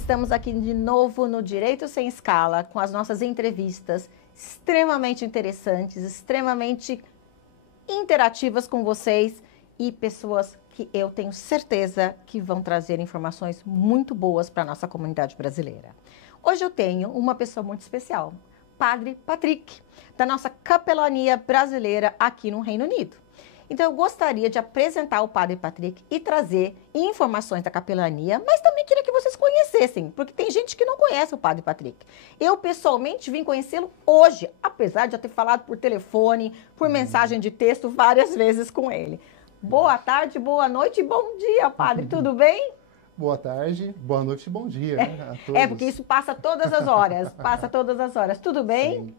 estamos aqui de novo no Direito Sem Escala, com as nossas entrevistas extremamente interessantes, extremamente interativas com vocês e pessoas que eu tenho certeza que vão trazer informações muito boas para a nossa comunidade brasileira. Hoje eu tenho uma pessoa muito especial, Padre Patrick, da nossa capelania brasileira aqui no Reino Unido. Então, eu gostaria de apresentar o Padre Patrick e trazer informações da capelania, mas também queria que vocês conhecessem, porque tem gente que não conhece o Padre Patrick. Eu, pessoalmente, vim conhecê-lo hoje, apesar de eu ter falado por telefone, por mensagem de texto várias vezes com ele. Boa tarde, boa noite e bom dia, Padre. Tudo bem? Boa tarde, boa noite e bom dia, né, a todos. É, porque isso passa todas as horas, passa todas as horas. Tudo bem? Sim.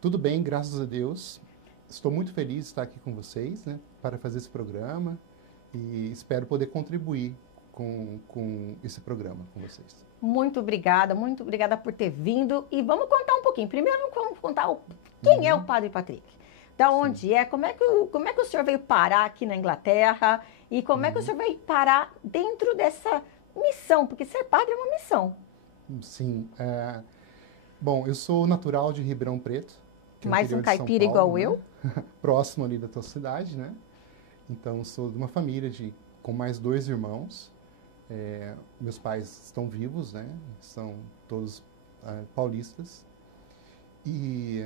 Tudo bem, graças a Deus. Estou muito feliz de estar aqui com vocês, né, para fazer esse programa e espero poder contribuir com esse programa com vocês. Muito obrigada por ter vindo. E vamos contar um pouquinho. Primeiro, vamos contar quem é o Padre Patrick. Da onde é, como é que o senhor veio parar aqui na Inglaterra e como é que o senhor veio parar dentro dessa missão, porque ser padre é uma missão. Sim. Bom, eu sou natural de Ribeirão Preto. Mais um caipira igual né? eu. Próximo ali da tua cidade, né? Então, sou de uma família com mais 2 irmãos. Meus pais estão vivos, né? São todos paulistas. E,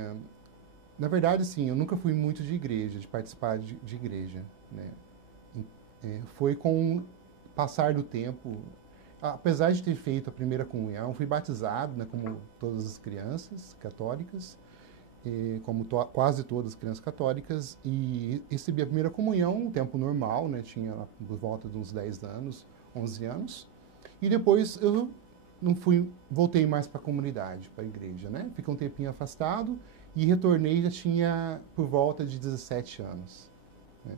na verdade, assim, eu nunca fui muito de igreja, de participar de igreja, né? Foi com o passar do tempo, apesar de ter feito a primeira comunhão, fui batizado, né, como todas as crianças católicas, como quase todas as crianças católicas, e recebi a primeira comunhão no tempo normal, né, tinha por volta de uns 10 anos, 11 anos, e depois eu não voltei mais para a comunidade, para a igreja, né, fiquei um tempinho afastado e retornei, já tinha por volta de 17 anos. Né.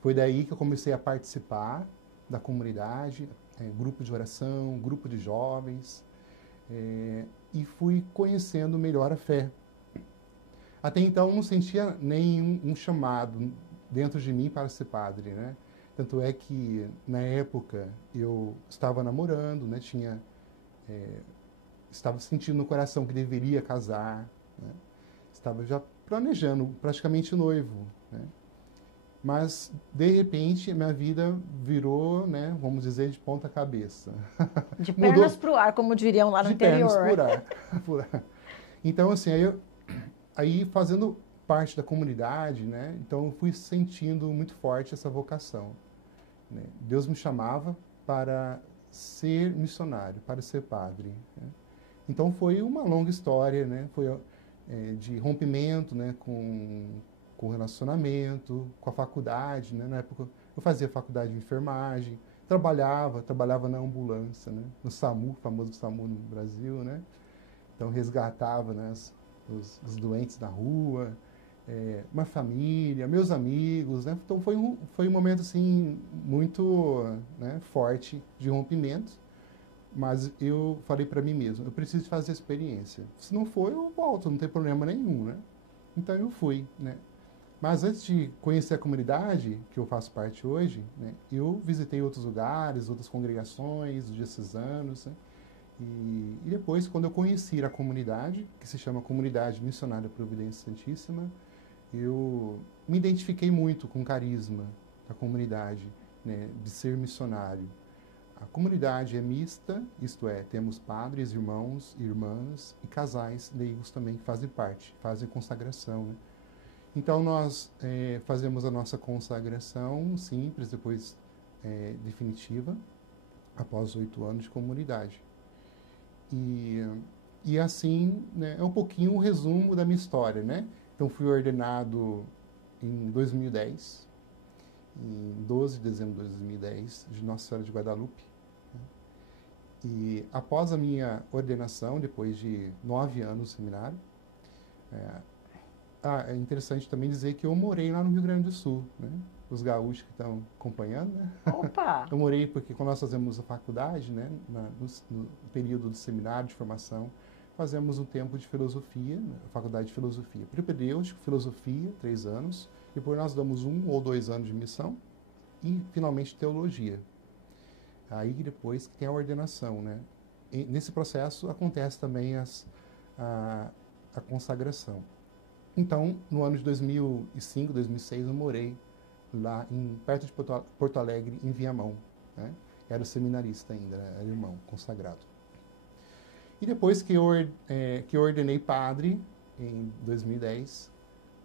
Foi daí que eu comecei a participar da comunidade, grupo de oração, grupo de jovens, e fui conhecendo melhor a fé. Até então não sentia nenhum chamado dentro de mim para ser padre, né? Tanto é que na época eu estava namorando, né? Estava sentindo no coração que deveria casar, né? Estava já planejando, praticamente noivo, né? Mas, de repente, minha vida virou, né, vamos dizer, de ponta cabeça. De pernas para o ar, como diriam lá no interior. De pernas por ar. Então, assim, aí fazendo parte da comunidade, né, então eu fui sentindo muito forte essa vocação. Né? Deus me chamava para ser missionário, para ser padre. Né? Então foi uma longa história, né, foi de rompimento, né, com relacionamento, com a faculdade, né? Na época eu fazia faculdade de enfermagem, trabalhava na ambulância, né? No SAMU, famoso SAMU no Brasil, né? Então resgatava, né, os doentes na rua, uma família, meus amigos, né? Então foi um momento assim muito, né, forte de rompimento, mas eu falei para mim mesmo, eu preciso fazer a experiência. Se não for, eu volto, não tem problema nenhum, né? Então eu fui, né? Mas antes de conhecer a comunidade, que eu faço parte hoje, né, eu visitei outros lugares, outras congregações, os diocesanos, né, e depois, quando eu conheci a comunidade, que se chama Comunidade Missionária Providência Santíssima, eu me identifiquei muito com o carisma da comunidade, né, de ser missionário. A comunidade é mista, isto é, temos padres, irmãos, irmãs e casais leigos também que fazem parte, fazem consagração, né? Então, nós fazemos a nossa consagração simples, depois definitiva, após 8 anos de comunidade. E assim, né, é um pouquinho o resumo da minha história, né? Então, fui ordenado em 2010, em 12 de dezembro de 2010, de Nossa Senhora de Guadalupe. Né? E após a minha ordenação, depois de 9 anos no seminário, é interessante também dizer que eu morei lá no Rio Grande do Sul, né? Os gaúchos que estão acompanhando, né? Opa! Eu morei porque quando nós fazemos a faculdade, né, no período do seminário de formação, fazemos um tempo de filosofia, né, faculdade de filosofia, propedêutico, filosofia, 3 anos, depois nós damos 1 ou 2 anos de missão e finalmente teologia. Aí depois que tem a ordenação, né? nesse processo acontece também a consagração. Então, no ano de 2005, 2006, eu morei lá perto de Porto Alegre, em Viamão, né? Era seminarista ainda, era irmão consagrado. E depois que eu ordenei padre, em 2010,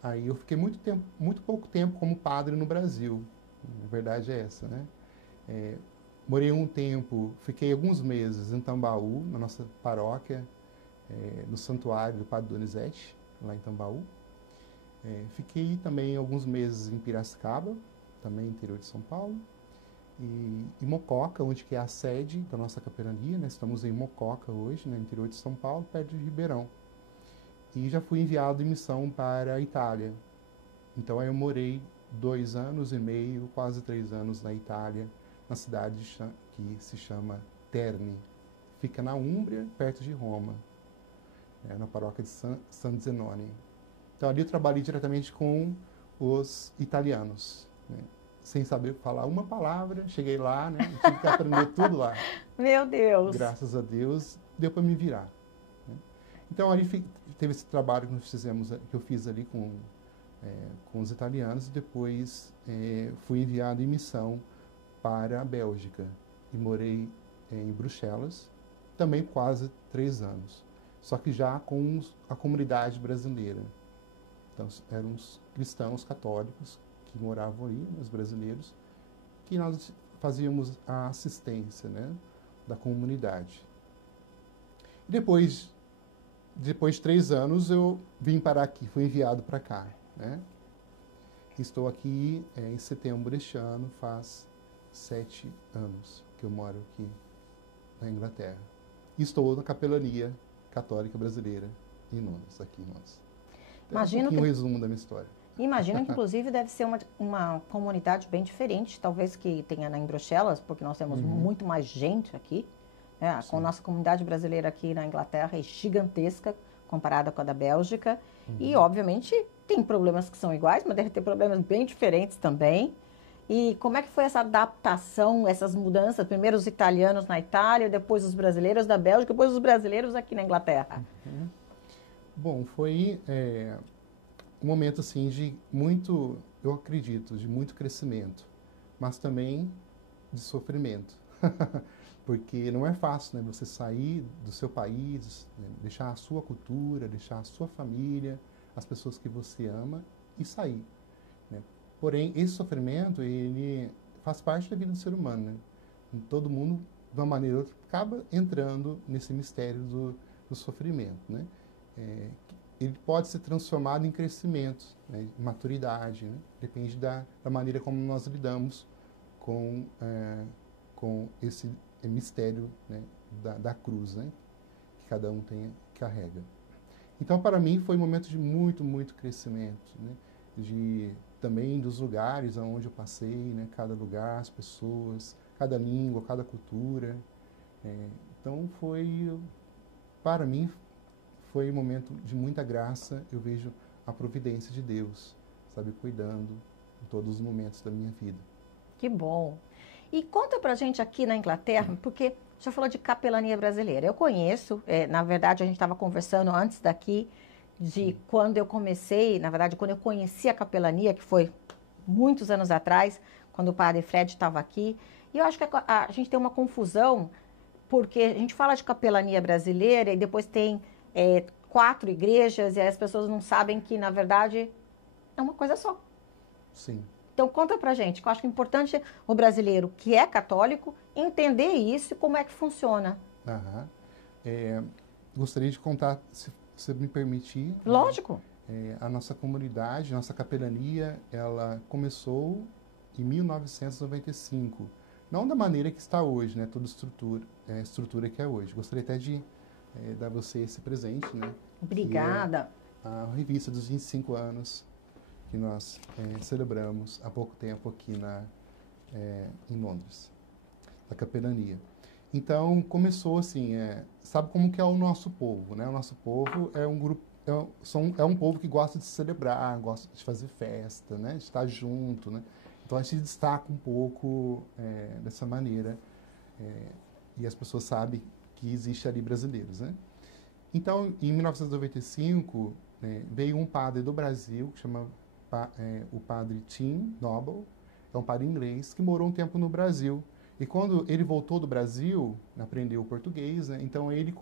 aí eu fiquei muito pouco tempo como padre no Brasil. A verdade é essa, né? Morei um tempo, fiquei alguns meses em Tambaú, na nossa paróquia, no santuário do Padre Donizete, lá em Tambaú. Fiquei também alguns meses em Piracicaba, também interior de São Paulo, e em Mococa, onde que é a sede da nossa capelania, né? Estamos em Mococa hoje, no interior de São Paulo, perto de Ribeirão. E já fui enviado em missão para a Itália. Então aí eu morei 2 anos e meio, quase 3 anos na Itália, na cidade que se chama Terni. Fica na Úmbria, perto de Roma, na paróquia de San Zenone. Então ali eu trabalhei diretamente com os italianos, né? Sem saber falar uma palavra, cheguei lá, né? Tive que aprender tudo lá. Meu Deus! Graças a Deus, deu para me virar, né? Então ali teve esse trabalho que eu fiz ali com os italianos, e depois fui enviado em missão para a Bélgica e morei em Bruxelas, também quase 3 anos, só que já com a comunidade brasileira. Então eram os cristãos católicos que moravam ali, os brasileiros, que nós fazíamos a assistência, né, da comunidade. E depois de 3 anos eu vim parar aqui, fui enviado para cá, né? Estou aqui em setembro deste ano, faz 7 anos que eu moro aqui na Inglaterra. E estou na capelania católica brasileira em Londres, aqui em Londres. Então, Imagino um resumo da minha história. Imagino que, inclusive, deve ser uma comunidade bem diferente, talvez que tenha em Bruxelas, porque nós temos muito mais gente aqui. Com a nossa comunidade brasileira aqui na Inglaterra é gigantesca, comparada com a da Bélgica. E, obviamente, tem problemas que são iguais, mas deve ter problemas bem diferentes também. E como é que foi essa adaptação, essas mudanças? Primeiro os italianos na Itália, depois os brasileiros da Bélgica, depois os brasileiros aqui na Inglaterra. Bom, foi um momento assim de muito, eu acredito, de muito crescimento, mas também de sofrimento. Porque não é fácil, né, você sair do seu país, né, deixar a sua cultura, deixar a sua família, as pessoas que você ama e sair, né? Porém, esse sofrimento, ele faz parte da vida do ser humano, né? Todo mundo, de uma maneira ou outra, acaba entrando nesse mistério do sofrimento, né? Ele pode ser transformado em crescimento, né, em maturidade, né? Depende da maneira como nós lidamos com esse mistério, né, da cruz, né, que cada um carrega. Então, para mim, foi um momento de muito, muito crescimento, né, também dos lugares aonde eu passei, né, cada lugar, as pessoas, cada língua, cada cultura. Então, para mim, foi um momento de muita graça. Eu vejo a providência de Deus, sabe, cuidando em todos os momentos da minha vida. Que bom! E conta pra gente aqui na Inglaterra, porque já falou de capelania brasileira. Eu conheço, na verdade a gente estava conversando antes daqui, de quando eu comecei, na verdade quando eu conheci a capelania, que foi muitos anos atrás, quando o padre Fred estava aqui. E eu acho que a gente tem uma confusão, porque a gente fala de capelania brasileira e depois tem 4 igrejas e aí as pessoas não sabem que, na verdade, é uma coisa só. Sim. Então, conta pra gente, que eu acho que é importante o brasileiro, que é católico, entender isso e como é que funciona. Gostaria de contar, se você me permitir. Lógico. A nossa comunidade, nossa capelania, ela começou em 1995. Não da maneira que está hoje, né? Toda estrutura que é hoje. Gostaria até de dar a você esse presente, né? Obrigada. A revista dos 25 anos que nós celebramos há pouco tempo aqui em Londres, da capelania. Então, começou assim, sabe como que é o nosso povo, né? O nosso povo é um grupo, é um povo que gosta de celebrar, gosta de fazer festa, né? De estar junto, né? Então, a gente destaca um pouco dessa maneira, e as pessoas sabem que existe ali brasileiros, né? Então, em 1995, veio um padre do Brasil, que chama o padre Tim Noble, é um padre inglês, que morou um tempo no Brasil. E quando ele voltou do Brasil, aprendeu português, né? Então ele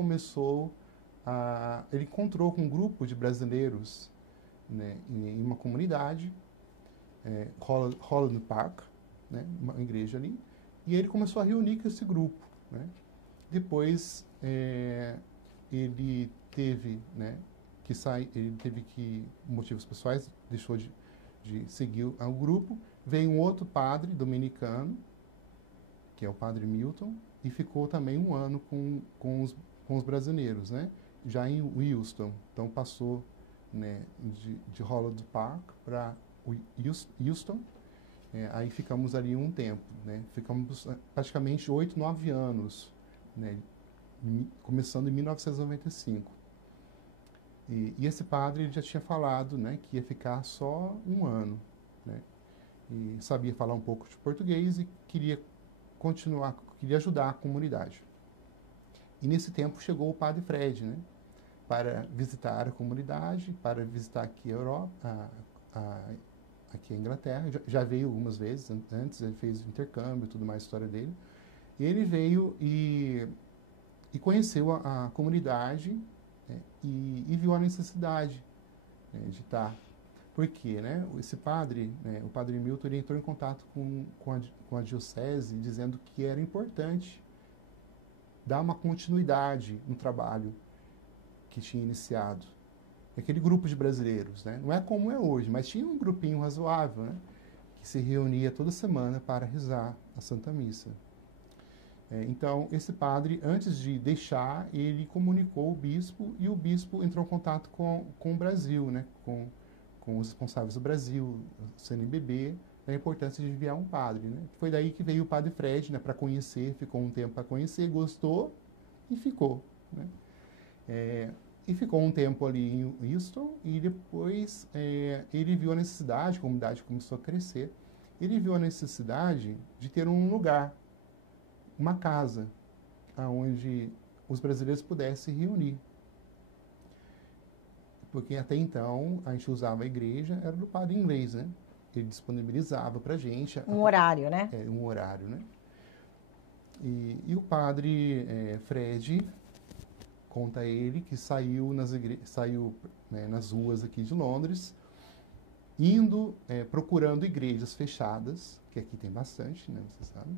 ele encontrou com um grupo de brasileiros, né, em uma comunidade, Holland Park, né, uma igreja ali, e ele começou a reunir com esse grupo, né? Depois ele teve, né, que sair, ele teve que, motivos pessoais, deixou de seguir o grupo. Veio um outro padre dominicano, que é o padre Milton, e ficou também um ano com os brasileiros, né? Já em Houston. Então passou, né, de Holland Park para Houston. Aí ficamos ali um tempo, né? Ficamos praticamente 8, 9 anos, né? Começando em 1995. E esse padre, ele já tinha falado, né, que ia ficar só um ano, né? E sabia falar um pouco de português e queria queria ajudar a comunidade. E nesse tempo chegou o padre Fred, né, para visitar a comunidade, para visitar aqui a Europa, aqui a Inglaterra. Já veio algumas vezes antes, ele fez o intercâmbio, tudo mais, a história dele. E ele veio e conheceu a comunidade, né, e viu a necessidade, né, de estar. Por quê, né? Esse padre, né, o padre Milton, ele entrou em contato com a diocese, dizendo que era importante dar uma continuidade no trabalho que tinha iniciado. Aquele grupo de brasileiros, né? Não é como é hoje, mas tinha um grupinho razoável, né, que se reunia toda semana para rezar a Santa Missa. Então, esse padre, antes de deixar, ele comunicou o bispo, e o bispo entrou em contato com o Brasil, né, com os responsáveis do Brasil, o CNBB, da importância de enviar um padre, né? Foi daí que veio o padre Fred, né, para conhecer, ficou um tempo para conhecer, gostou e ficou, né? E ficou um tempo ali em Houston, e depois ele viu a necessidade, a comunidade começou a crescer, ele viu a necessidade de ter um lugar, uma casa, onde os brasileiros pudessem se reunir. Porque até então a gente usava a igreja, era do padre inglês, né? Ele disponibilizava para a gente um horário, né? Um horário, né? E o padre Fred conta a ele que saiu né, nas ruas aqui de Londres, indo procurando igrejas fechadas, que aqui tem bastante, né? Você sabe,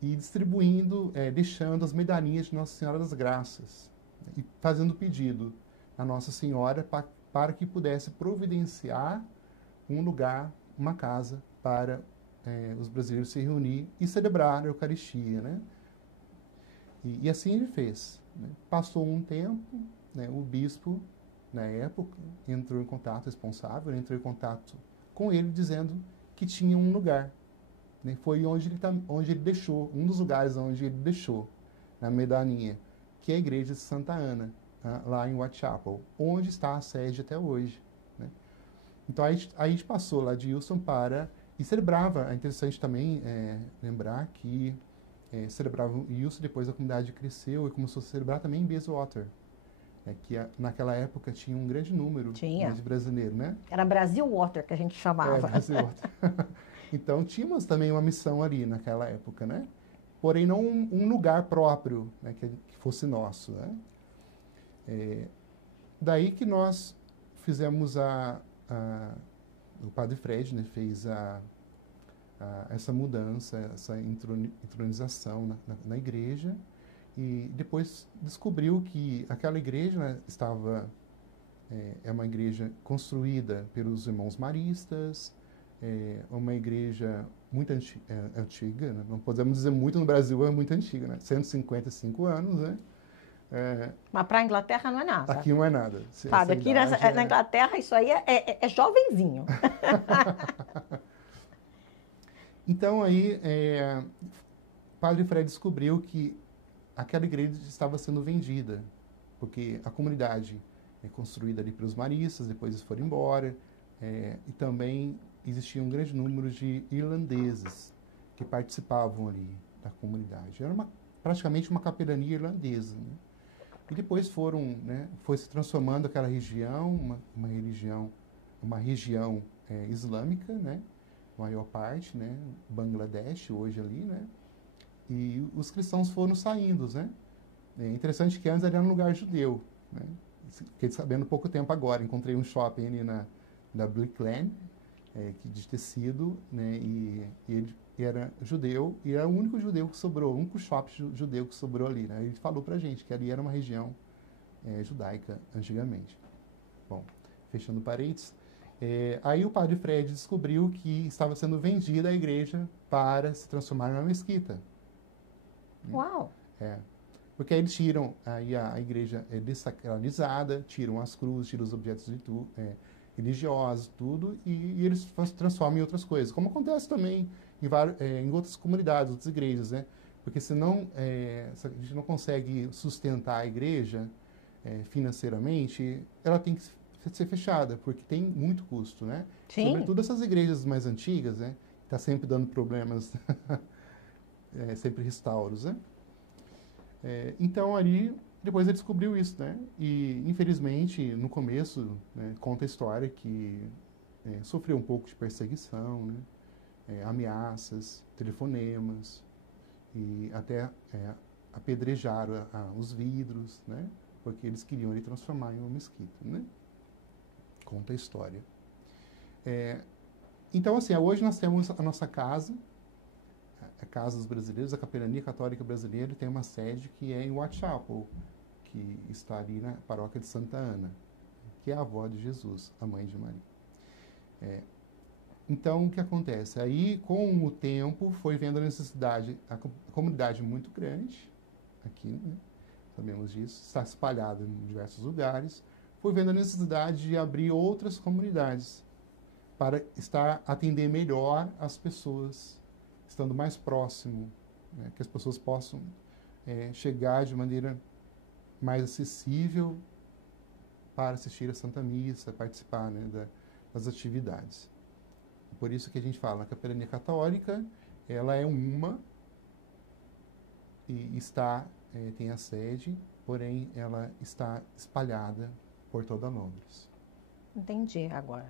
e distribuindo, deixando as medalhinhas de Nossa Senhora das Graças, né, e fazendo pedido a Nossa Senhora para que pudesse providenciar um lugar, uma casa, para os brasileiros se reunir e celebrar a Eucaristia, né? E assim ele fez, né? Passou um tempo, né, o bispo, na época, entrou em contato, responsável, entrou em contato com ele, dizendo que tinha um lugar, né? Foi onde ele deixou, um dos lugares onde ele deixou, na medalhinha, que é a igreja de Santa Ana, lá em Whitechapel, onde está a sede até hoje, né? Então aí a gente passou lá de Houston e celebrava. É interessante também lembrar que celebrava em Houston, depois a comunidade cresceu e começou a celebrar também em Bayswater, que naquela época tinha um grande número de brasileiros, né? Era Brasil Water que a gente chamava. Brasil Water. Então tínhamos também uma missão ali naquela época, né? Porém não um lugar próprio, né, que fosse nosso, né? Daí que nós fizemos o padre Fred, né, fez essa mudança, essa entronização na igreja, e depois descobriu que aquela igreja, né, é uma igreja construída pelos irmãos maristas, uma igreja muito antiga, né? Não podemos dizer muito, no Brasil é muito antiga, né? 155 anos, né? Mas para a Inglaterra não é nada. Aqui não é nada. Sabe, aqui na Inglaterra isso aí é jovenzinho. Então aí, Padre Fred descobriu que aquela igreja estava sendo vendida, porque a comunidade é construída ali pelos maristas, depois eles foram embora, e também existia um grande número de irlandeses que participavam ali da comunidade. Era praticamente uma capelania irlandesa, né? E depois foi se transformando aquela região, uma região islâmica, né? A maior parte, né? Bangladesh hoje ali, né? E os cristãos foram saindo, né? É interessante que antes era um lugar judeu, né? Fiquei sabendo há pouco tempo agora, encontrei um shopping ali na Brickland, de tecido, né? E ele era judeu, e era o único judeu que sobrou, o único shopping judeu que sobrou ali, né? Ele falou pra gente que ali era uma região judaica antigamente. Bom, fechando parênteses, aí o padre Fred descobriu que estava sendo vendida a igreja para se transformar numa mesquita. Uau! Porque aí eles tiram, aí a igreja é dessacralizada, tiram as cruzes, tiram os objetos religiosos, tudo, e eles transformam em outras coisas. Como acontece também em outras comunidades, outras igrejas, né? Porque senão a gente não consegue sustentar a igreja financeiramente, ela tem que ser fechada, porque tem muito custo, né? Sim. Sobretudo essas igrejas mais antigas, né? Está sempre dando problemas, sempre restauros, né? Então, ali, depois ele descobriu isso, né? E, infelizmente, no começo, né, conta a história que sofreu um pouco de perseguição, né? Ameaças, telefonemas, e até apedrejaram os vidros, né? Porque eles queriam ele transformar em uma mesquita, né? Conta a história. Então, assim, hoje nós temos a nossa casa, a Casa dos Brasileiros, a Capelania Católica Brasileira, tem uma sede que é em Whitechapel, que está ali na paróquia de Santa Ana, que é a avó de Jesus, a mãe de Maria. Então, o que acontece? Aí, com o tempo, foi vendo a necessidade, a comunidade muito grande, aqui, né? Sabemos disso, está espalhada em diversos lugares, foi vendo a necessidade de abrir outras comunidades para atender melhor as pessoas, estando mais próximo, né, que as pessoas possam chegar de maneira mais acessível para assistir a Santa Missa, participar, né, das atividades. Por isso que a gente fala, a Capelania Católica, ela é uma e tem a sede, porém ela está espalhada por toda Londres. Entendi agora.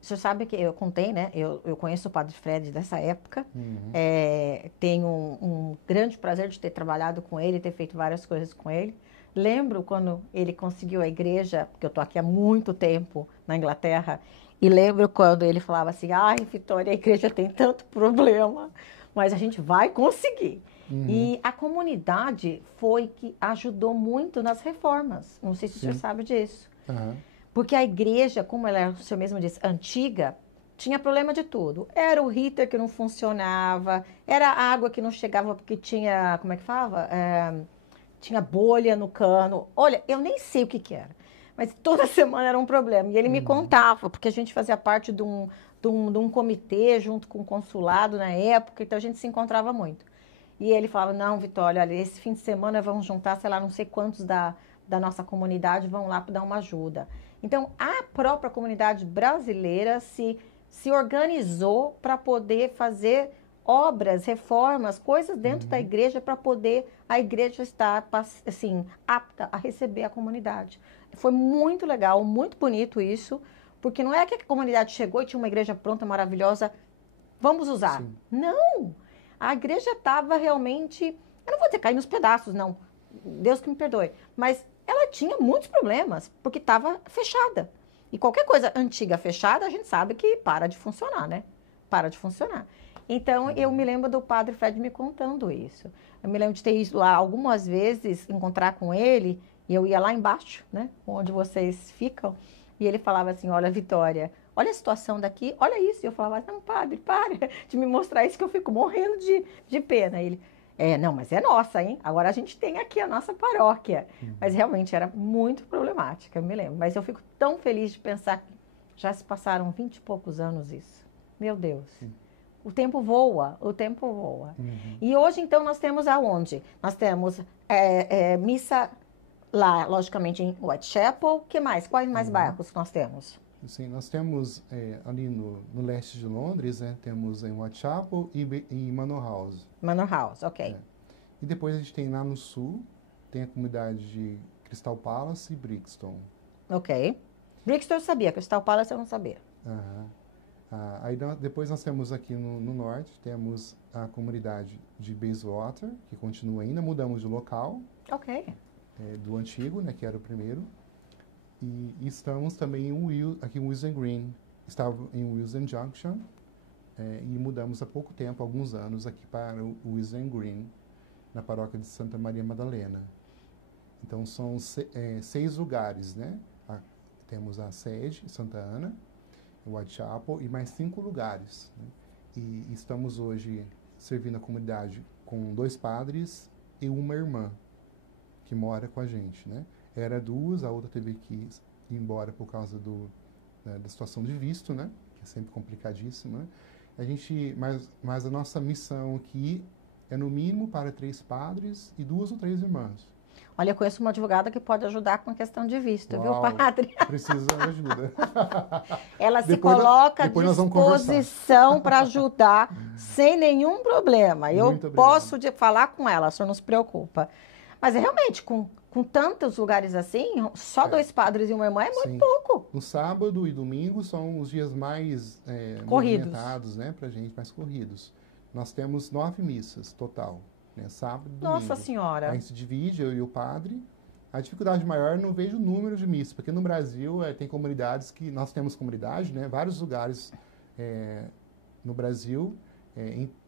O senhor sabe que eu contei, né? Eu conheço o Padre Fred dessa época. Uhum. Tenho um grande prazer de ter trabalhado com ele, ter feito várias coisas com ele. Lembro quando ele conseguiu a igreja, porque eu estou aqui há muito tempo na Inglaterra, e lembro quando ele falava assim, ai, Vitória, a igreja tem tanto problema, mas a gente vai conseguir. Uhum. E a comunidade foi que ajudou muito nas reformas. Não sei se o senhor sabe disso. Uhum. Porque a igreja, como ela é, o senhor mesmo disse, antiga, tinha problema de tudo. Era o heater que não funcionava, era a água que não chegava porque tinha, como é que falava? Tinha bolha no cano. Olha, eu nem sei o que era, mas toda semana era um problema. E ele me contava, porque a gente fazia parte de um comitê junto com o consulado na época, então a gente se encontrava muito. E ele falava, não, Vitória, olha, esse fim de semana vamos juntar, sei lá, não sei quantos da nossa comunidade vão lá para dar uma ajuda. Então, a própria comunidade brasileira se organizou para poder fazer obras, reformas, coisas dentro da igreja para poder a igreja estar, assim, apta a receber a comunidade. Foi muito legal, muito bonito isso, porque não é que a comunidade chegou e tinha uma igreja pronta, maravilhosa, vamos usar. Sim. Não! A igreja estava realmente, eu não vou dizer cair nos pedaços, não, Deus que me perdoe, mas ela tinha muitos problemas, porque estava fechada. E qualquer coisa antiga fechada, a gente sabe que para de funcionar, né? Para de funcionar. Então, eu me lembro do Padre Fred me contando isso. Eu me lembro de ter ido lá algumas vezes, encontrar com ele, e eu ia lá embaixo, né? Onde vocês ficam, e ele falava assim, olha, Vitória, olha a situação daqui, olha isso. E eu falava, não, padre, para de me mostrar isso que eu fico morrendo de pena. E ele, não, mas é nossa, hein? Agora a gente tem aqui a nossa paróquia. Mas realmente era muito problemática, eu me lembro. Mas eu fico tão feliz de pensar que já se passaram 20 e poucos anos isso. Meu Deus. Sim. O tempo voa, o tempo voa. E hoje, então, nós temos aonde? Nós temos missa lá, logicamente, em Whitechapel. O que mais? Quais mais bairros nós temos? Sim, nós temos ali no leste de Londres, né, temos em Whitechapel e em Manor House. Manor House, ok. E depois a gente tem lá no sul, tem a comunidade de Crystal Palace e Brixton. Ok. Brixton eu sabia, Crystal Palace eu não sabia. Aham. Aí depois nós temos aqui no norte, temos a comunidade de Bayswater, que continua ainda, mudamos de local, Ok. do antigo, né, que era o primeiro. E estamos também aqui em Wilson Green. Estava em Wilson Junction e mudamos há pouco tempo, alguns anos, aqui para o Wilson Green, na paróquia de Santa Maria Madalena. Então são 6 lugares, né? Temos a sede, Santa Ana, Whitechapel e mais 5 lugares. Né? E estamos hoje servindo a comunidade com 2 padres e uma irmã que mora com a gente, né? Era 2, a outra teve que ir embora por causa da situação de visto, né? Que é sempre complicadíssima. Mas a nossa missão aqui é no mínimo para 3 padres e 2 ou 3 irmãs. Olha, eu conheço uma advogada que pode ajudar com a questão de visto, Uau, viu, padre? Preciso de ajuda. Ela se Depois coloca à depois nós vamos conversar. disposição para ajudar sem nenhum problema. Eu Muito obrigado. posso falar com ela, o senhor não se preocupa. Mas realmente, com tantos lugares assim, só 2 padres e uma irmã é muito Sim. pouco. No sábado e domingo são os dias mais Corridos. movimentados, né, para a gente, mais corridos. Nós temos 9 missas total, né, sábado e domingo. Nossa Senhora. A gente se divide, eu e o padre. A dificuldade maior, não vejo o número de missas, porque no Brasil tem comunidades que... Nós temos comunidade, né, vários lugares no Brasil.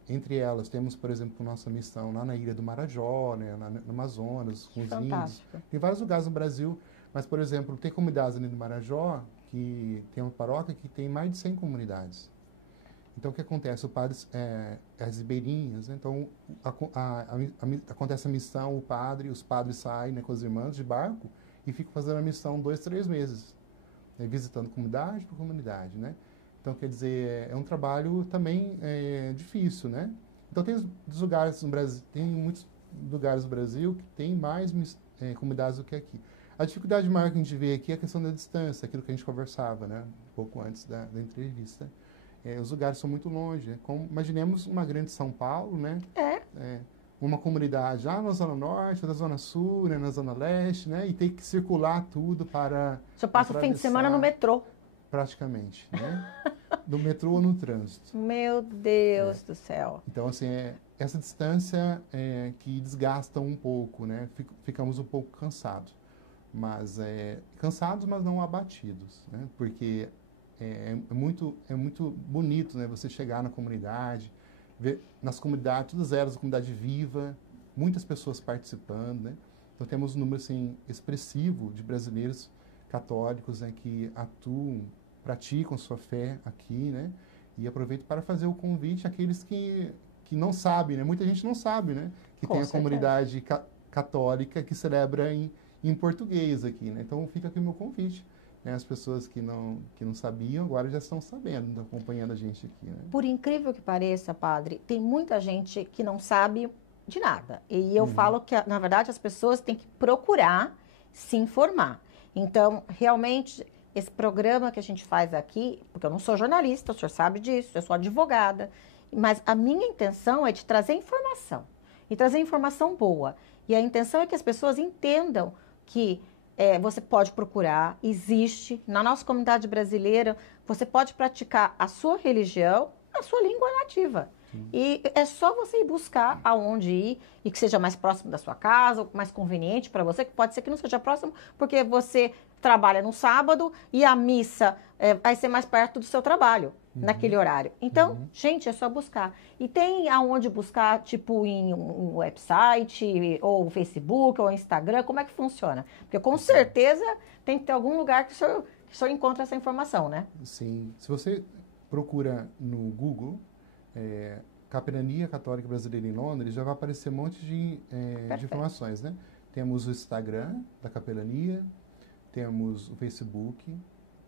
Entre elas, temos, por exemplo, nossa missão lá na Ilha do Marajó, né, no Amazonas, com os índios. Fantástico. Tem vários lugares no Brasil, mas, por exemplo, tem comunidades ali do Marajó, que tem uma paróquia que tem mais de 100 comunidades. Então, o que acontece? O padre, as ribeirinhas, né? Então, acontece a missão, os padres saem, né, com as irmãs de barco e ficam fazendo a missão 2, 3 meses, né, visitando comunidade por comunidade, né? Então, quer dizer, é um trabalho também difícil, né? Então, tem lugares no Brasil, tem muitos lugares no Brasil que tem mais comunidades do que aqui. A dificuldade maior que a gente vê aqui é a questão da distância, aquilo que a gente conversava, né? Um pouco antes da entrevista. Os lugares são muito longe. Né? Imaginemos uma grande São Paulo, né? Uma comunidade lá na Zona Norte, na Zona Sul, né? Na Zona Leste, né? E ter que circular tudo para... O senhor passa o fim de semana no metrô. Praticamente, né? No metrô ou no trânsito. Meu Deus do céu. Então, assim, essa distância que desgasta um pouco, né? Ficamos um pouco cansados. Cansados, mas não abatidos, né? Porque é muito bonito, né? Você chegar na comunidade, ver nas comunidades, todas elas, a comunidade viva, muitas pessoas participando, né? Então, temos um número, assim, expressivo de brasileiros católicos, né? Que atuam, praticam sua fé aqui, né? E aproveito para fazer o convite àqueles que não sabem, né? Muita gente não sabe, né? Que Com tem a certeza. comunidade católica que celebra em português aqui, né? Então fica aqui o meu convite, né? As pessoas que não sabiam agora já estão sabendo, estão acompanhando a gente aqui, né? Por incrível que pareça, padre, tem muita gente que não sabe de nada. E eu falo que, na verdade, as pessoas têm que procurar se informar. Então, realmente, esse programa que a gente faz aqui, porque eu não sou jornalista, o senhor sabe disso, eu sou advogada, mas a minha intenção é de trazer informação, e trazer informação boa. E a intenção é que as pessoas entendam que você pode procurar, existe, na nossa comunidade brasileira, você pode praticar a sua religião, a sua língua nativa. E é só você ir buscar aonde ir e que seja mais próximo da sua casa, ou mais conveniente para você, que pode ser que não seja próximo, porque você trabalha no sábado e a missa vai ser mais perto do seu trabalho, naquele horário. Então, gente, é só buscar. E tem aonde buscar, tipo, em um website, ou Facebook, ou Instagram, como é que funciona? Porque com certeza tem que ter algum lugar que o senhor encontra essa informação, né? Sim. Se você procura no Google, Capelania Católica Brasileira em Londres, já vai aparecer um monte de informações, né? Temos o Instagram da Capelania, temos o Facebook,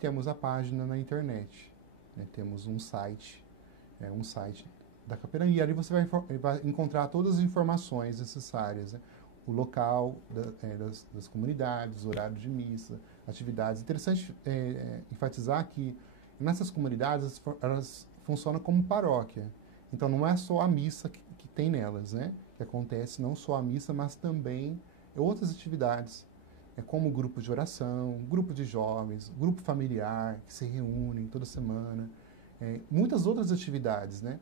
temos a página na internet, né? Temos um site da Capelania. Ali você vai encontrar todas as informações necessárias, né? O local das comunidades, horário de missa, atividades. Interessante enfatizar que nessas comunidades elas funcionam como paróquia. Então, não é só a missa que tem nelas, né? que acontece não só a missa, mas também outras atividades, como grupo de oração, grupo de jovens, grupo familiar, que se reúnem toda semana, muitas outras atividades, né?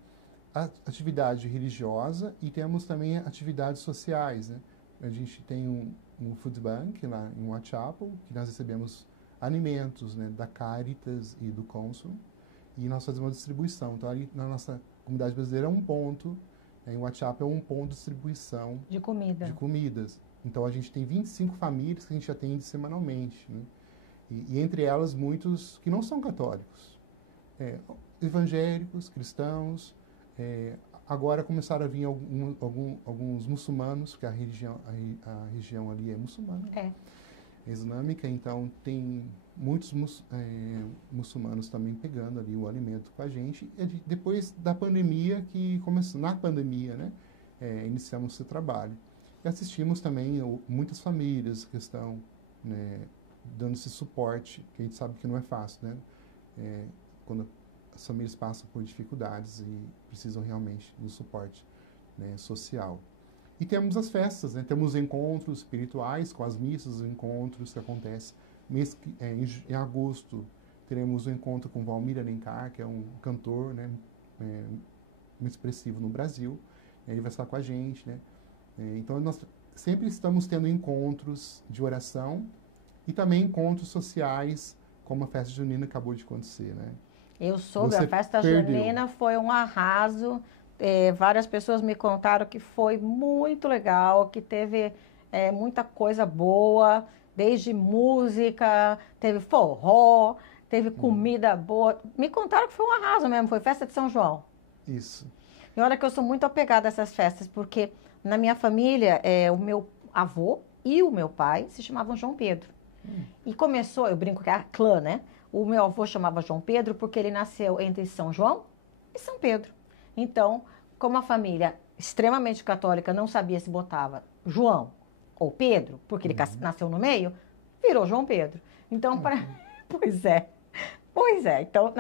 A atividade religiosa e temos também atividades sociais, né? A gente tem um food bank lá em Whitechapel, que nós recebemos alimentos, né, da Caritas e do Consul, e nós fazemos uma distribuição. Então, ali na nossa comunidade brasileira é um ponto, em Whitechapel é um ponto de distribuição De comida. de comidas. Então, a gente tem 25 famílias que a gente atende semanalmente, né? E entre elas, muitos que não são católicos. Evangélicos, cristãos. Agora começaram a vir alguns muçulmanos, porque a região ali é muçulmana. É islâmica, então tem muitos muçulmanos também pegando ali o alimento com a gente. E depois da pandemia, que começou, na pandemia, né, iniciamos esse trabalho. E assistimos também muitas famílias que estão, né, dando esse suporte, que a gente sabe que não é fácil, né? Quando as famílias passam por dificuldades e precisam realmente do suporte, né, social. E temos as festas, né? Temos encontros espirituais com as missas, os encontros que acontecem. Em agosto, teremos um encontro com Valmir Alencar, que é um cantor, né, muito expressivo no Brasil. Ele vai estar com a gente, né? Então, nós sempre estamos tendo encontros de oração e também encontros sociais, como a festa junina acabou de acontecer, né? Eu soube, a festa junina foi um arraso. Várias pessoas me contaram que foi muito legal, que teve muita coisa boa, desde música, teve forró, teve comida boa. Me contaram que foi um arraso mesmo, foi festa de São João. Isso. E olha que eu sou muito apegada a essas festas, porque na minha família, o meu avô e o meu pai se chamavam João Pedro. E começou, eu brinco que é a clã, né? O meu avô chamava João Pedro porque ele nasceu entre São João e São Pedro. Então, como a família extremamente católica não sabia se botava João ou Pedro, porque ele nasceu no meio, virou João Pedro. Então, pois é. Então,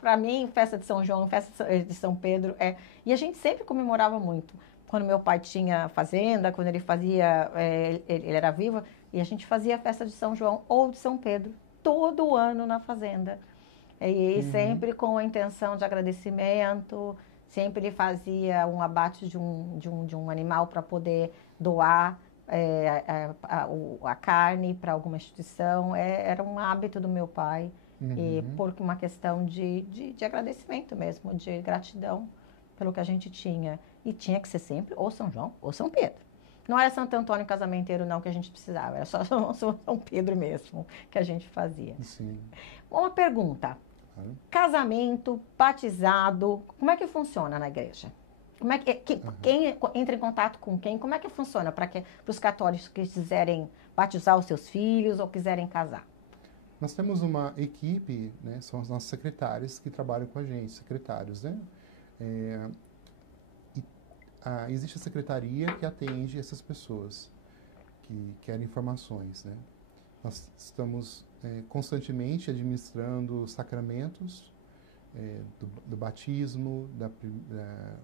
para mim, festa de São João, festa de São Pedro e a gente sempre comemorava muito. Quando meu pai tinha fazenda, quando ele fazia, ele era vivo, e a gente fazia a festa de São João ou de São Pedro todo ano na fazenda. E sempre com a intenção de agradecimento, sempre ele fazia um abate de um animal para poder doar a carne para alguma instituição. Era um hábito do meu pai, e por uma questão de agradecimento mesmo, de gratidão pelo que a gente tinha. E tinha que ser sempre ou São João ou São Pedro. Não era Santo Antônio casamenteiro não que a gente precisava, era só São Pedro mesmo que a gente fazia. Sim. Uma pergunta. Casamento, batizado, como é que funciona na igreja? Como é quem entra em contato com quem? Como é que funciona para os católicos que quiserem batizar os seus filhos ou quiserem casar? Nós temos uma equipe, né, são os nossos secretários que trabalham com a gente, secretários, né? Existe a secretaria que atende essas pessoas que querem informações, né? Nós estamos constantemente administrando sacramentos do batismo,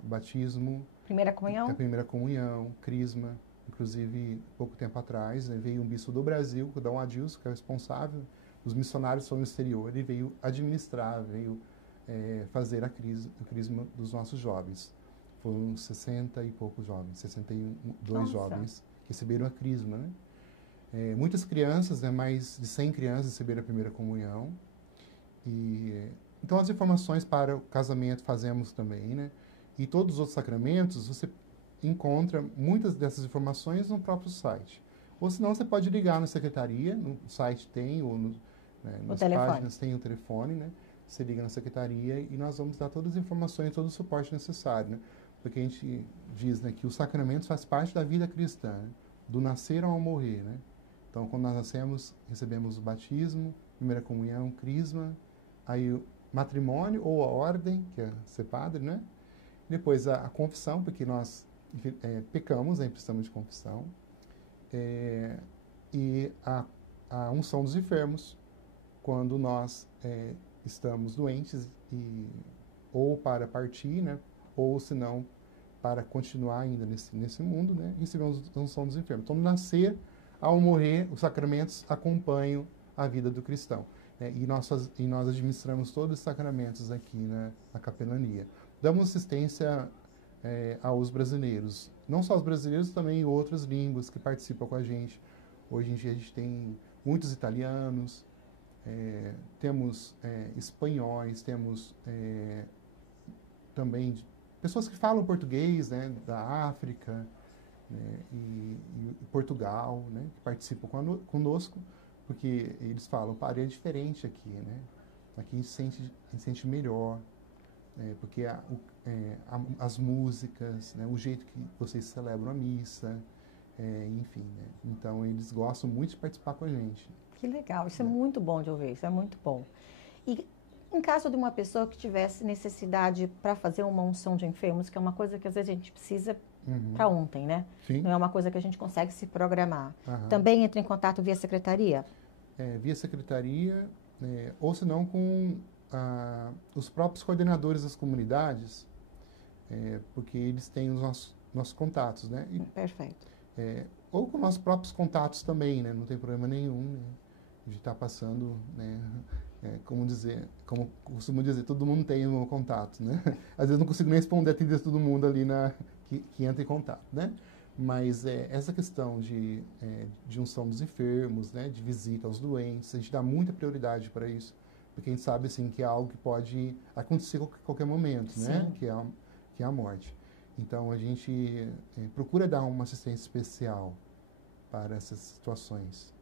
batismo, primeira comunhão, da primeira comunhão, crisma. Inclusive, pouco tempo atrás, veio um bispo do Brasil, o Dom Adilson, que é o responsável. Os missionários estão no exterior, ele veio administrar, veio fazer o crisma dos nossos jovens. Foram 60 e poucos jovens, 62 jovens que receberam a crisma, né? Muitas crianças, né, mais de 100 crianças receberam a primeira comunhão. Então, as informações para o casamento fazemos também, né? E todos os outros sacramentos, você encontra muitas dessas informações no próprio site. Ou senão, você pode ligar na secretaria, no site tem, ou nas páginas tem o telefone, né? Você liga na secretaria e nós vamos dar todas as informações, todo o suporte necessário, né? Porque a gente diz, né, que os sacramentos faz parte da vida cristã, né? Do nascer ao morrer, né? Então, quando nós nascemos, recebemos o batismo, primeira comunhão, crisma, aí o matrimônio ou a ordem, que é ser padre, né? Depois a confissão, porque nós pecamos, aí precisamos de confissão. E a unção dos enfermos, quando nós estamos doentes ou para partir, né? Ou se não, para continuar ainda nesse mundo, né? Recebemos a unção dos enfermos. Então, nascer, ao morrer, os sacramentos acompanham a vida do cristão, né? E nós administramos todos os sacramentos aqui, né, na capelania. Damos assistência aos brasileiros, não só os brasileiros, também outras línguas que participam com a gente. Hoje em dia a gente tem muitos italianos, temos espanhóis, temos também pessoas que falam português, né, da África, né, e Portugal, né, que participam conosco, porque eles falam, é diferente aqui, né? Aqui a gente sente melhor, porque as músicas, né, o jeito que vocês celebram a missa, enfim, né? Então eles gostam muito de participar com a gente. Que legal, isso é muito bom de ouvir, isso é muito bom. E em caso de uma pessoa que tivesse necessidade para fazer uma unção de enfermos, que é uma coisa que às vezes a gente precisa para ontem, né? Sim. Não é uma coisa que a gente consegue se programar. Aham. Também entra em contato via secretaria? Via secretaria, ou se não com os próprios coordenadores das comunidades, porque eles têm os nossos contatos, né? E, Perfeito. ou com nossos próprios contatos também, né? Não tem problema nenhum, né? A gente está passando, né? Como costumo dizer, todo mundo tem o meu contato, né? Às vezes não consigo nem responder, atender todo mundo ali que entra em contato, né? Mas essa questão de unção dos enfermos, né? De visita aos doentes, a gente dá muita prioridade para isso, porque a gente sabe assim que é algo que pode acontecer a qualquer momento, né? Que é a morte. Então a gente procura dar uma assistência especial para essas situações.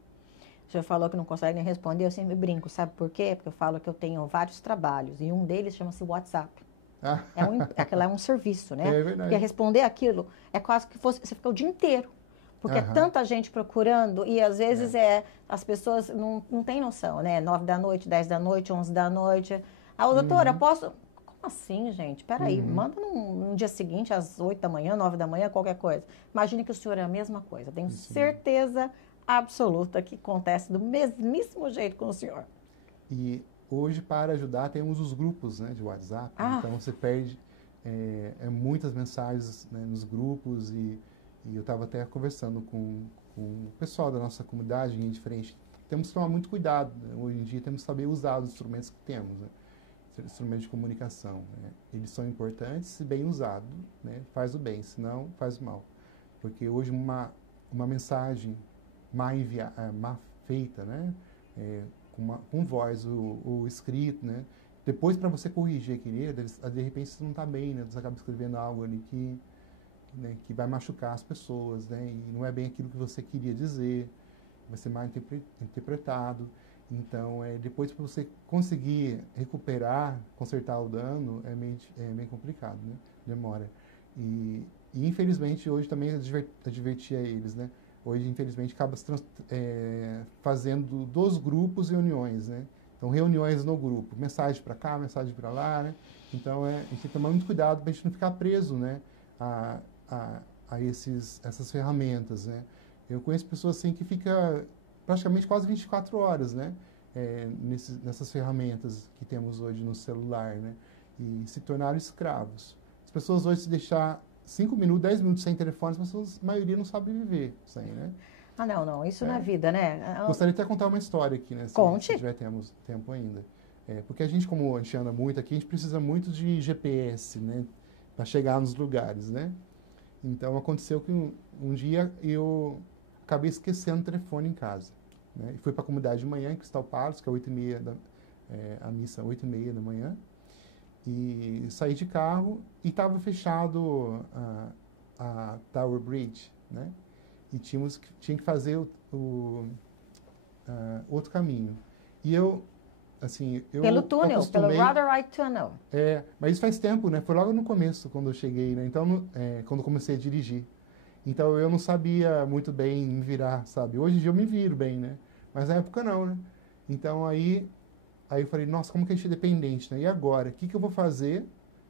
O senhor falou que não consegue nem responder, eu sempre brinco, sabe por quê? Porque eu falo que eu tenho vários trabalhos e um deles chama-se WhatsApp. Aquilo é um serviço, né? É verdade. Porque responder aquilo é quase que você fica o dia inteiro. Porque é tanta gente procurando e às vezes as pessoas não têm noção, né? 9 da noite, 10 da noite, 11 da noite. Doutora, posso... Como assim, gente? Peraí, manda no dia seguinte, às 8 da manhã, 9 da manhã, qualquer coisa. Imagine que o senhor é a mesma coisa. Tenho certeza absoluta que acontece do mesmíssimo jeito com o senhor. E hoje, para ajudar, temos os grupos, né, de WhatsApp. Então, você perde muitas mensagens, né, nos grupos. E eu estava até conversando com o pessoal da nossa comunidade em diferente. Temos que tomar muito cuidado, né? Hoje em dia, temos que saber usar os instrumentos que temos, né? Instrumentos de comunicação, né? Eles são importantes, se bem usado, né, faz o bem, se não, faz o mal. Porque hoje uma mensagem má feita, né, com voz ou escrito, né, depois para você corrigir aquele erro, de repente você não está bem, né, você acaba escrevendo algo ali que vai machucar as pessoas, né, e não é bem aquilo que você queria dizer, vai ser mal interpretado. Então, depois para você conseguir recuperar, consertar o dano, é meio complicado, né, demora. E infelizmente hoje também advertia eles, né. Hoje, infelizmente, acaba fazendo dos grupos reuniões, né? Então, reuniões no grupo, mensagem para cá, mensagem para lá, né? Então, a gente tem que tomar muito cuidado para a gente não ficar preso, né, a essas ferramentas, né? Eu conheço pessoas assim que ficam praticamente quase 24 horas, né, nessas ferramentas que temos hoje no celular, né? E se tornaram escravos. As pessoas hoje, se deixar 5 minutos, 10 minutos sem telefone, as pessoas, a maioria não sabe viver sem, né? Não, isso na vida, né? Gostaria de até contar uma história aqui, né? Conte. Se tiver tempo ainda. Porque a gente, como a gente anda muito aqui, a gente precisa muito de GPS, né? Para chegar nos lugares, né? Então, aconteceu que um dia eu acabei esquecendo o telefone em casa, né? E fui para a comunidade de manhã, em Crystal Palace, que é 8h30, a missa 8h30 da manhã. E saí de carro e estava fechado a Tower Bridge, né? E tinha que fazer outro caminho. E eu, assim... Pelo túnel, pelo Rotherhithe Tunnel. Mas isso faz tempo, né? Foi logo no começo, quando eu cheguei, né? Então, quando eu comecei a dirigir. Então, eu não sabia muito bem me virar, sabe? Hoje em dia eu me viro bem, né? Mas na época não, né? Então, aí eu falei, nossa, como que a gente é dependente, né? E agora? O que eu vou fazer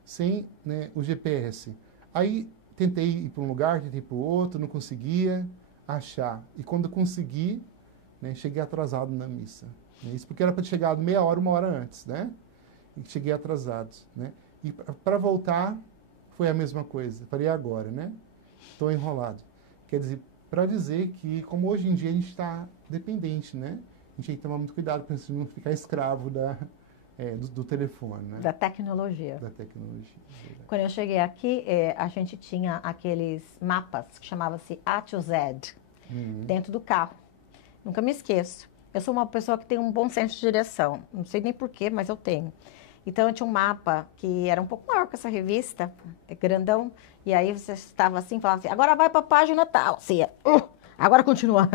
sem, né, o GPS? Aí tentei ir para um lugar, tentei ir para o outro, não conseguia achar. E quando eu consegui, né, cheguei atrasado na missa. Isso porque era para ter chegado meia hora, 1 hora antes, né? E cheguei atrasado, né? E para voltar, foi a mesma coisa. Falei, agora, né? Estou enrolado. Quer dizer, para dizer que, como hoje em dia a gente está dependente, né? A gente tem que tomar muito cuidado para não ficar escravo do telefone, né? Da tecnologia. Da tecnologia. Quando eu cheguei aqui, a gente tinha aqueles mapas que chamavam-se A to Z, dentro do carro. Nunca me esqueço. Eu sou uma pessoa que tem um bom senso de direção. Não sei nem porquê, mas eu tenho. Então, eu tinha um mapa que era um pouco maior que essa revista, grandão. E aí, você estava assim, falava assim, agora vai para a página tal. Você ia, agora continua.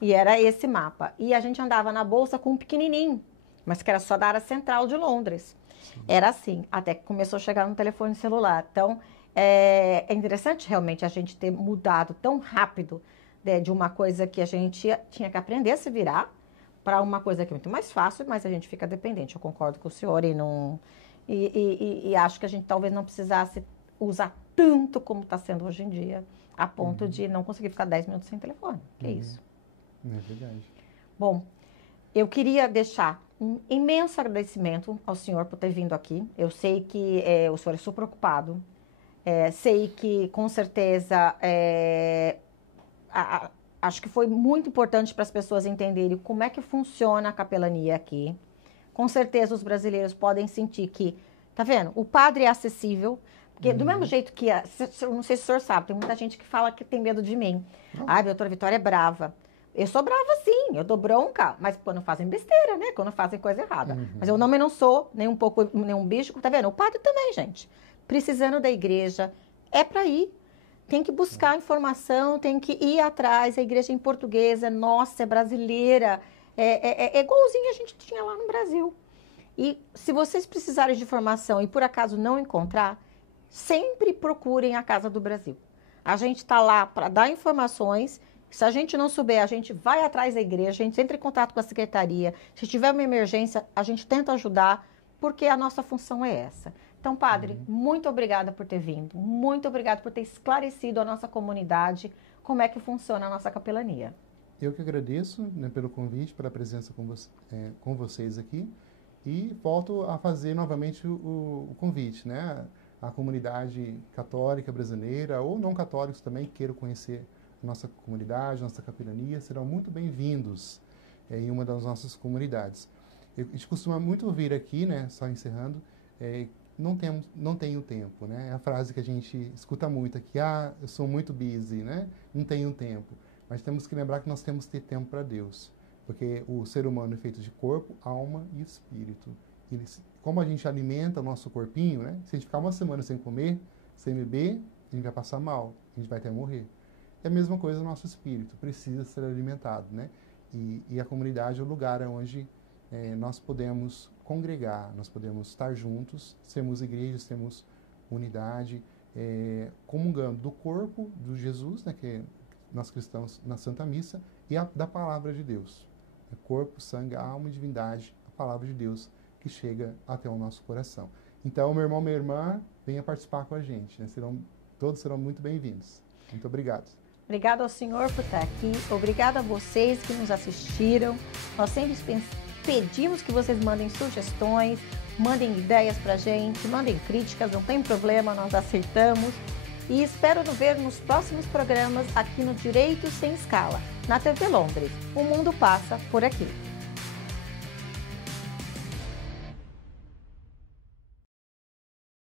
E era esse mapa. E a gente andava na bolsa com um pequenininho, mas que era só da área central de Londres. Sim. Era assim, até que começou a chegar no telefone celular. Então, é interessante realmente a gente ter mudado tão rápido, né, de uma coisa que a gente tinha que aprender a se virar para uma coisa que é muito mais fácil, mas a gente fica dependente. Eu concordo com o senhor e acho que a gente talvez não precisasse usar tanto como está sendo hoje em dia, a ponto de não conseguir ficar 10 minutos sem telefone. Que é isso? É verdade. Bom, eu queria deixar um imenso agradecimento ao senhor por ter vindo aqui. Eu sei que o senhor é super ocupado. Sei que, com certeza, acho que foi muito importante para as pessoas entenderem como é que funciona a capelania aqui. Com certeza, os brasileiros podem sentir que, tá vendo? O padre é acessível. Porque do mesmo jeito que, não sei se o senhor sabe, tem muita gente que fala que tem medo de mim. Ai, a doutora Vitória é brava. Eu sou brava, sim, eu dou bronca, mas quando fazem besteira, né? Quando fazem coisa errada. Mas eu não sou nem um pouco, nem um bicho, tá vendo? O padre também, gente. Precisando da igreja, é para ir. Tem que buscar informação, tem que ir atrás. A igreja em portuguesa, nossa, é brasileira. É igualzinho a gente tinha lá no Brasil. E se vocês precisarem de informação e por acaso não encontrar, sempre procurem a Casa do Brasil. A gente está lá para dar informações. Se a gente não souber, a gente vai atrás da igreja, a gente entra em contato com a secretaria. Se tiver uma emergência, a gente tenta ajudar, porque a nossa função é essa. Então, padre, muito obrigada por ter vindo. Muito obrigada por ter esclarecido a nossa comunidade como é que funciona a nossa capelania. Eu que agradeço, né, pelo convite, pela presença com vocês aqui. E volto a fazer novamente o convite, né? A comunidade católica brasileira, ou não católicos também, que queiram conhecer a nossa comunidade, nossa capelania, serão muito bem-vindos em uma das nossas comunidades. A gente costuma muito ouvir aqui, né, só encerrando, não tenho tempo, né? É a frase que a gente escuta muito aqui, eu sou muito busy, né? Não tenho tempo. Mas temos que lembrar que nós temos que ter tempo para Deus, porque o ser humano é feito de corpo, alma e espírito. E como a gente alimenta o nosso corpinho, né? Se a gente ficar uma semana sem comer, sem beber, a gente vai passar mal, a gente vai até morrer. É a mesma coisa o nosso espírito, precisa ser alimentado, né? E a comunidade é o lugar onde nós podemos congregar, nós podemos estar juntos, sermos igrejas, temos unidade, comungando do corpo de Jesus, né, que nós cristãos na Santa Missa, e da Palavra de Deus. Corpo, sangue, alma e divindade, a Palavra de Deus que chega até o nosso coração. Então, meu irmão, minha irmã, venha participar com a gente, né? Todos serão muito bem-vindos. Muito obrigado. Obrigado ao senhor por estar aqui. Obrigada a vocês que nos assistiram. Nós sempre pedimos que vocês mandem sugestões, mandem ideias pra gente, mandem críticas, não tem problema, nós aceitamos. E espero nos ver nos próximos programas aqui no Direito Sem Escala, na TV Londres. O mundo passa por aqui.